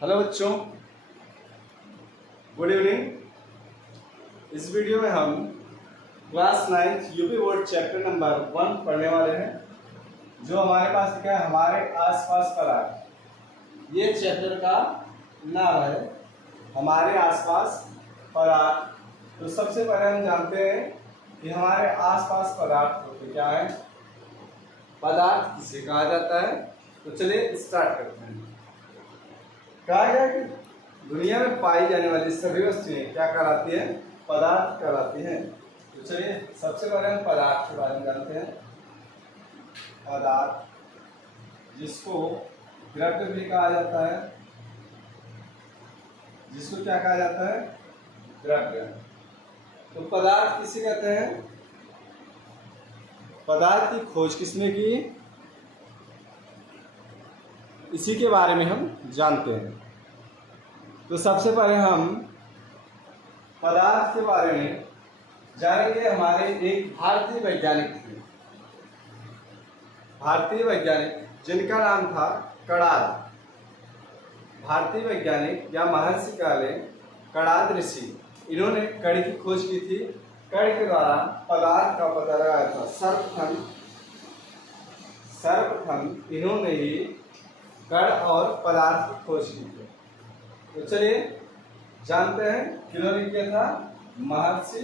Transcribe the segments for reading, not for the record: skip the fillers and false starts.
Hello बच्चों, good evening. इस video में हम class 9 UP board chapter number 1 पढ़ने वाले हैं, जो हमारे पास लिखा है हमारे आसपास पराग। ये चैप्टर का नाम है हमारे आसपास पराग। तो सबसे पहले हम जानते हैं कि हमारे आसपास पदार्थ होते क्या है, पदार्थ किसे कहा जाता है। तो चलिए स्टार्ट करते हैं। कहा गया कि दुनिया में पाई जाने वाली सभी वस्तुएं क्या कहलाती हैं, पदार्थ कहलाती हैं। तो चलिए सबसे पहले हम पदार्थ के बारे में जानते हैं। पदार्थ जिसको द्रव्य भी कहा जाता है, जिसको क्या कहा जाता है, द्रव्य। तो पदार्थ किसे कहते हैं, पदार्थ की खोज किसने की, इसी के बारे में हम जानते हैं। तो सबसे पहले हम पदार्थ के बारे में जानेंगे। हमारे एक भारतीय वैज्ञानिक थे, भारतीय वैज्ञानिक जिनका नाम था कणाद। भारतीय वैज्ञानिक या महर्षि काले कणाद ऋषि, इन्होंने कण की खोज की थी। कण के द्वारा पदार्थ का पता लगाया था। सर्वप्रथम इन्होंने ही कण और पदार्थ की खोज की थी। तो चलिए जानते हैं किन्होंने किया था, महर्षि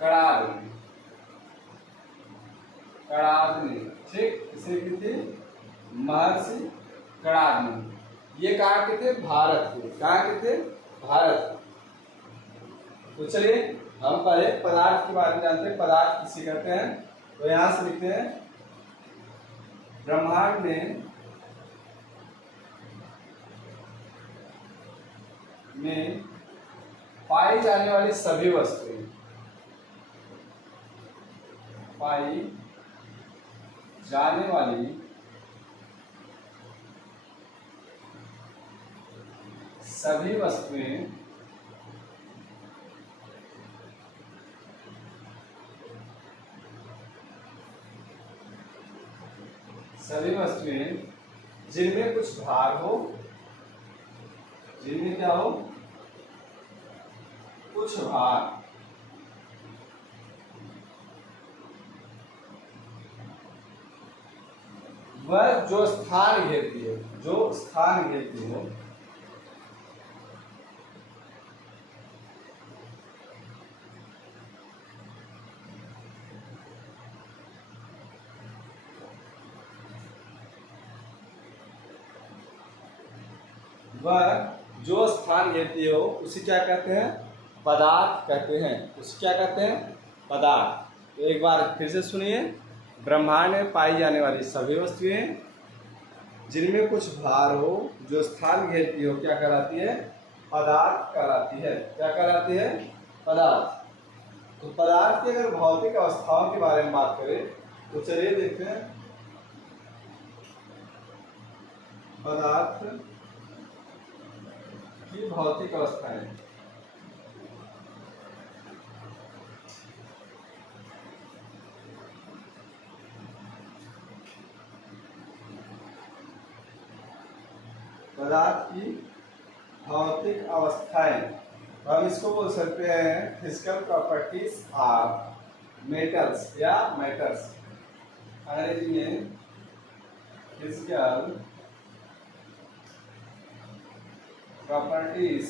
कणाद ने। ठीक, इसे की थी महर्षि कणाद ने। ये कहाँ के थे, भारत के। कहाँ के थे, भारत। तो चलिए हम पहले पदार्थ के बारे में जानते हैं। पदार्थ किसे कहते हैं, तो यहां से लिखते हैं ब्रह्मांड में पाई जाने वाली सभी वस्तुएं, पाई जाने वाली सभी वस्तुएं जिनमें कुछ भार हो, जिनमें क्या हो, कुछ भार, वह जो स्थान घेरती है, जो स्थान घेरती हो, वह जो स्थान घेरती हो उसे क्या कहते हैं, पदार्थ कहते हैं। उसे क्या कहते हैं, पदार्थ। तो एक बार फिर से सुनिए। ब्रह्मांड में पाई जाने वाली सभी वस्तुएं जिनमें कुछ भार हो, जो स्थान घेरती हो, क्या कहलाती है, पदार्थ कहलाती है। क्या कहलाती है, पदार्थ। तो पदार्थ की अगर भौतिक अवस्थाओं के बारे में बात करें तो चलिए देखते हैं। पदार्थ की भौतिक अवस्थाएं। पदार्थ की भौतिक अवस्थाएं, हम इसको बोल सकते हैं फिजिकल प्रॉपर्टीज ऑफ मेटल्स या मैटर्स। अंग्रेजी में physical properties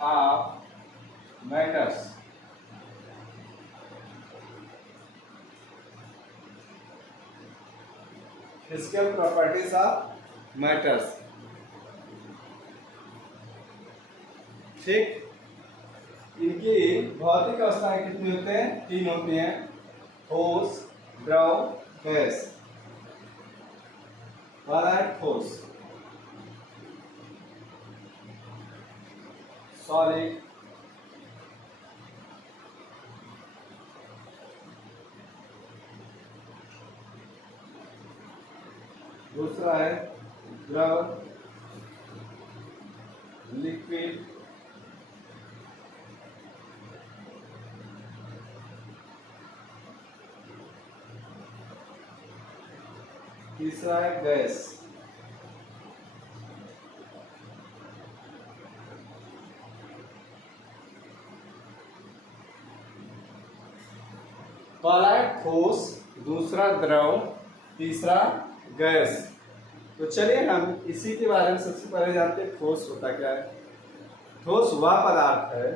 of matters. Physical properties of matters. ठीक, इनकी भौतिक अवस्थाएं कितनी होते हैं, 3 होती हैं, ठोस, द्रव, गैस। पहला है ठोस, सॉलिड, दूसरा है द्रव, लिक्विड, तीसरा है गैस। पहला है ठोस, दूसरा द्रव, तीसरा गैस। तो चलिए हम इसी के बारे में सबसे पहले जानते हैं ठोस होता क्या है। ठोस वह पदार्थ है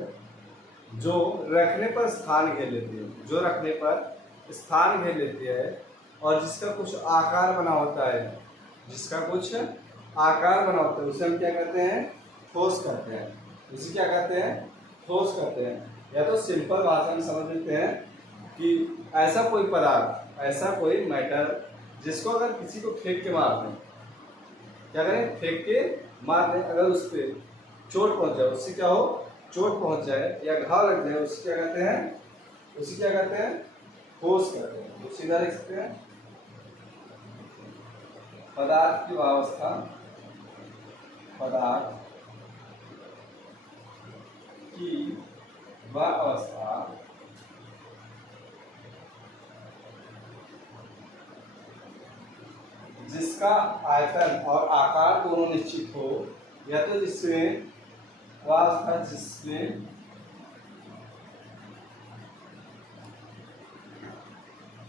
जो रखने पर स्थान घेर लेती है, जो रखने पर स्थान घेर लेती है और जिसका कुछ आकार बना होता है, जिसका कुछ आकार बना होता है, उसे हम क्या कहते हैं, ठोस कहते हैं। उसे क्या कहते हैं, ठोस कहते हैं। या तो सिंपल भाषा में समझ लेते हैं कि ऐसा कोई पदार्थ, ऐसा कोई मैटर जिसको अगर किसी को फेंक के मार दें, क्या करें, फेंक के मार दें, अगर उस पर चोट पहुंच जाए, उससे क्या हो, चोट पहुंच जाए या घाव लग जाए, उसे क्या कहते हैं, उसे क्या कहते हैं, ठोस कहते हैं। तो सीधा लिख सकते हैं, पदार्थ की अवस्था, पदार्थ की वह अवस्था जिसका आयतन और आकार दोनों निश्चित हो, या तो जिसमें वह अवस्था जिसमें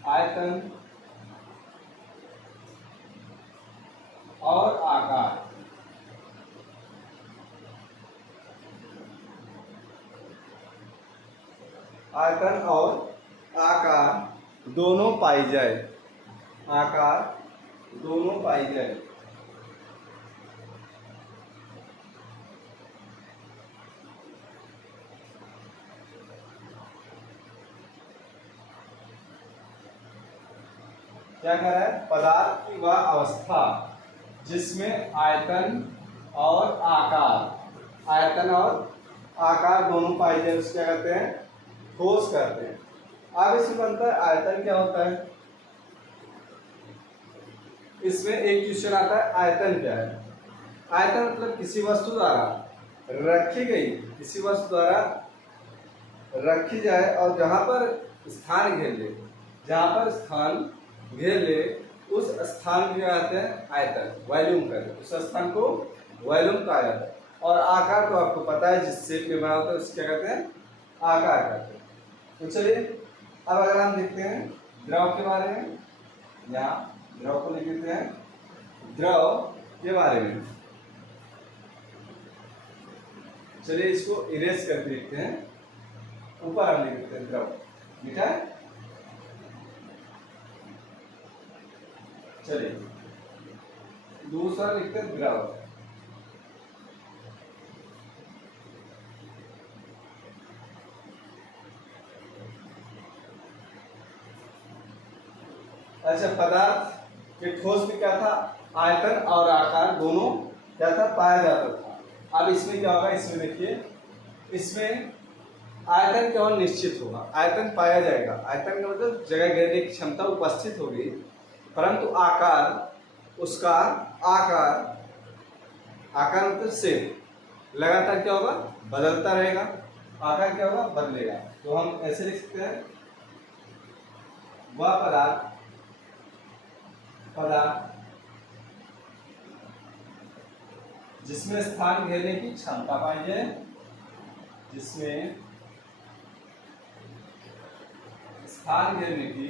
आयतन और आकार दोनों पाई जाए, आकार दोनों पाई जाए। क्या कह रहा है, पदार्थ की वह अवस्था जिसमें आयतन और आकार दोनों पाई जाए, उसे क्या कहते हैं, ठोस कहते हैं। अब इसमें बनता है आयतन क्या होता है। इसमें एक क्वेश्चन आता है, आयतन क्या है। आयतन मतलब किसी वस्तु द्वारा रखी गई, किसी वस्तु द्वारा रखी जाए और जहां पर स्थान घेर ले, जहां पर स्थान घेर ले, उस स्थान को क्या कहते हैं, आयतन, वॉल्यूम कहते हैं। उस स्थान को वॉल्यूम कहा जाता है। और आकार तो आपको पता है, जिस शेप में बना होता है उसे क्या कहते हैं, आकार कहते हैं। तो चलिए अब अगर हम देखते हैं द्रव के बारे में, यहाँ द्रव को लिख देते हैं, द्रव के बारे में। चलिए इसको इरेज करके लिखते हैं, ऊपर हम लिख देते हैं द्रव, ठीक है। चलिए दूसरा लिखते हैं द्रव। अच्छा, पदार्थ के ठोस में क्या था, आयतन और आकार दोनों क्या था, पाया जाता था। अब इसमें क्या होगा, इसमें देखिए, इसमें आयतन केवल निश्चित होगा, आयतन पाया जाएगा। आयतन का मतलब जगह घेरने की क्षमता उपस्थित होगी, परंतु आकार, उसका आकार मतलब शेप लगातार क्या होगा, बदलता रहेगा। आकार क्या होगा, बदलेगा। तो हम ऐसे लिख सकते हैं, वह पदार्थ जिसमें स्थान घेरने की क्षमता पाई जाए, जिसमें स्थान घेरने की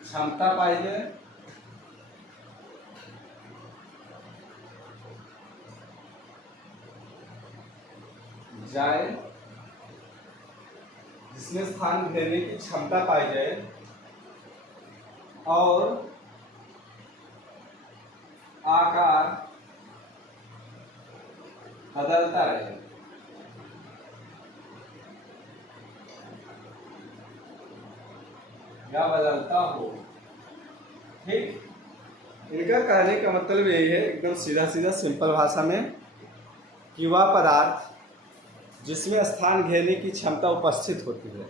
क्षमता पाई जाए, जिसमें स्थान घेरने की क्षमता पाई जाए और आकार बदलता रहे। या बदलता हो, ठीक। इनका कहने का मतलब यही है, एकदम सीधा सीधा सिंपल भाषा में, कि वह पदार्थ जिसमें स्थान घेरने की क्षमता उपस्थित होती है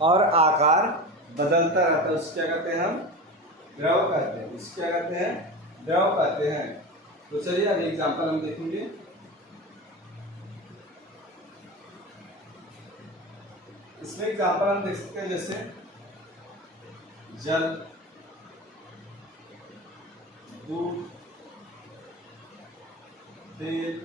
और आकार बदलता रहता है, उसे क्या कहते हैं, हम द्रव कहते हैं। उसे क्या कहते हैं, द्रव कहते हैं। तो चलिए अब एग्जाम्पल हम देखेंगे। इसमें एग्जाम्पल हम देख सकते हैं, जैसे जल, दूध, तेल,